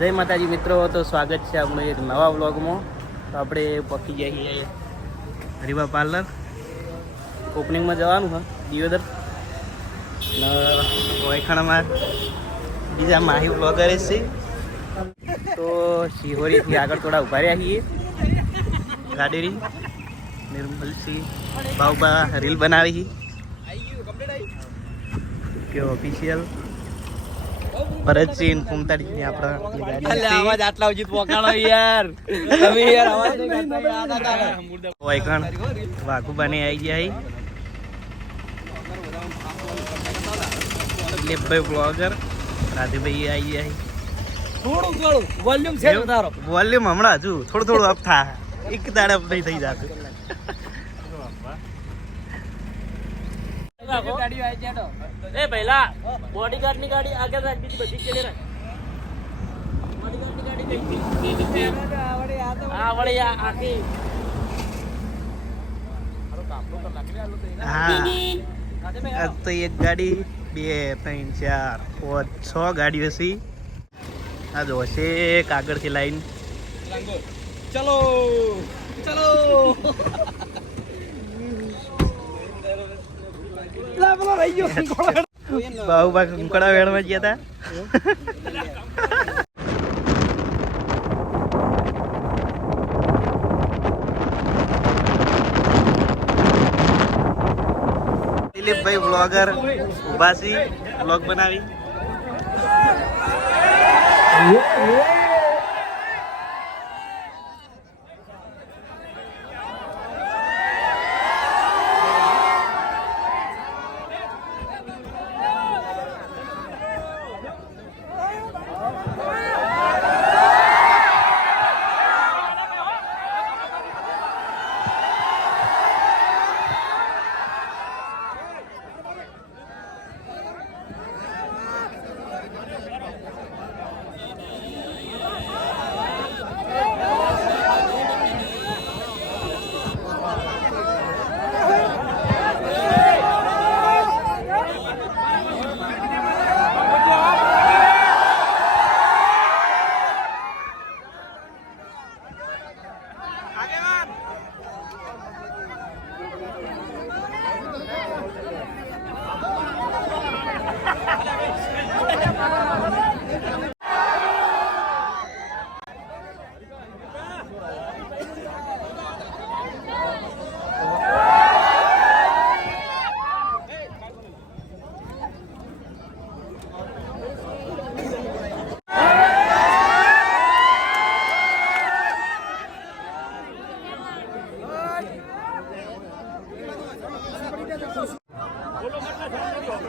જય માતાજી મિત્રો, તો સ્વાગત છે આપણે એક નવા વ્લોગમાં. તો આપણે પહોંચી ગયા છીએ હરિભા પાર્લર. ઓપનિંગમાં જવાનું હા દિયોદર વૈખાણામાં બીજા માહી વ્લોગર છે. તો શિહોરીથી આગળ થોડા ઉભા રહ્યા છીએ. ગાડીરી નિર્મલસિંહ બાઉબા રીલ બનાવી કે ઓફિશિયલ ભરતસિંહ કુમતાડી આપણા અવાજ આટલા ઉચિત પોકાણો યાર તમે યાર અવાજ નહીં કરતા યાર વૈખાણ વાઘુબાને આવી જાય દિલીપભાઈ બ્લોગર રાધેભાઈ આવી જાય. થોડું વોલ્યુમ છે વધારો. વોલ્યુમ હમણાં હજુ થોડું અપ થાય, એક દાડે અપ નહીં થઈ જતું. ગાડી આવી જાય તો એ પહેલા બોડીગાર્ડ ની ગાડી આગળ રાખ, બીજી બધી ચલે રાખ. બોડીગાર્ડ ની ગાડી કઈ આવડે આખી હા તો એક ગાડી 2 3 4 5 6 ગાડીઓ છે. આ જો છે કાગળથી લાઈન. ચલો ચલો બાહુબા કંકડા વેણમાં ગયા હતા. દિલીપભાઈ બ્લોગર ઉભાસી બ્લોગ બનાવી.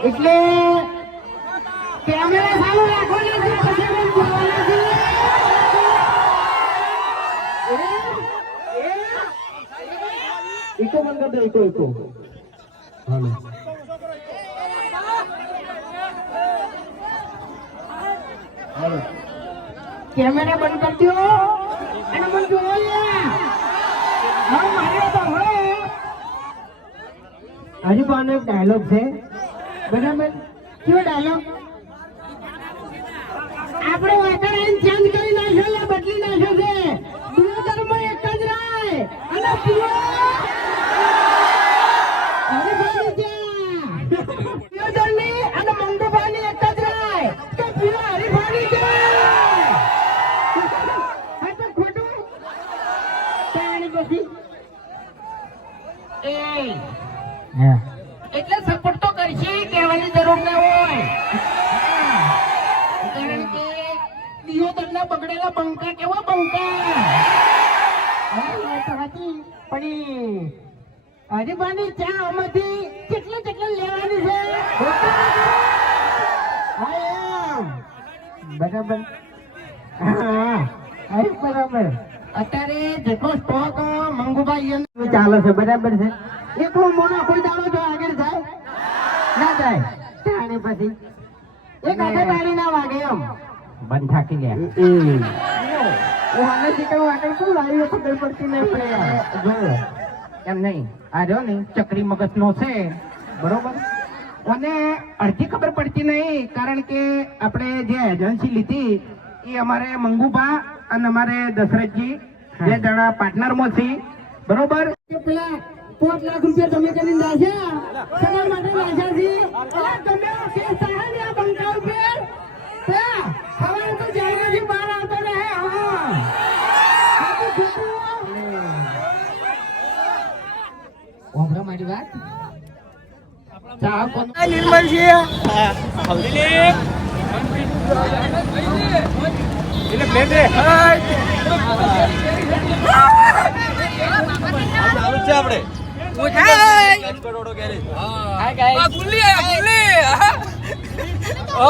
એટલે કેમેરા ચાલુ રાખો ને ઇકો બંધ કરી દો. ઇકો હાલો હાલો કેમેરા બંધ કરી દો અને મને જોવો હા મારે તો હજી પણ એક ડાયલોગ છે બરાબર. કયો ડાયલોગ? આપણે વાતાવરણ ચેન્જ કરી નાખ્યો યા બદલી નાખ્યો છે. દિયોદરમાં એક જ રાય અને દિયોદરની અને મંડપાની એક જ રાય કે પીવા હરીફાની છે. હા તો ખોટું તાણી બધી એ હા એટલે સપોર્ટ તો કરશે, કહેવાની જરૂર ન હોય. કારણ કે દિયોદરના બગડેલા બંકા કેવા બંકા પણ હરીફાની ચા આમાંથી કેટલે લેવાની છે. બરાબર હા બરાબર. અત્યારે જેટલો સ્ટોક મંગુભાઈ ચાલે છે બરાબર છે. એકલો મોનો કોઈ દાડો જો આગળ જાય ના જાય તાણે પછી એક હાથે તાળી ના વાગે એમ બંધ થાકી ગયા. આને શીખવા આગળ શું લાવ્યો ખબર પડતી નહીં. જો એમ નહીં આ જો ને ચક્રી મગજ નો છે બરોબર. અને અડધી ખબર પડતી નહીં કારણ કે આપણે જે એજન્સી લીધી એ અમારે મંગુભા અને અમારે દશરથજી બે જણા પાર્ટનરમાં છે બરોબર પેલા 5 લાખ રૂપિયા તમે કરીને રાખ્યા સગા માટે રાખ્યા છે અલા તમે કેસ થાય ને આ બંકા ઉપર હવે તો જેલમાંથી બહાર આવતો રહે હા ઓબરા મારી વાત ચા કોણ નિર્મલ છે એટલે પ્લેન રે ચાલુ છે આપણે કરોડો ગેરેજ હા ગાઈસ ગુલ્લી ઓ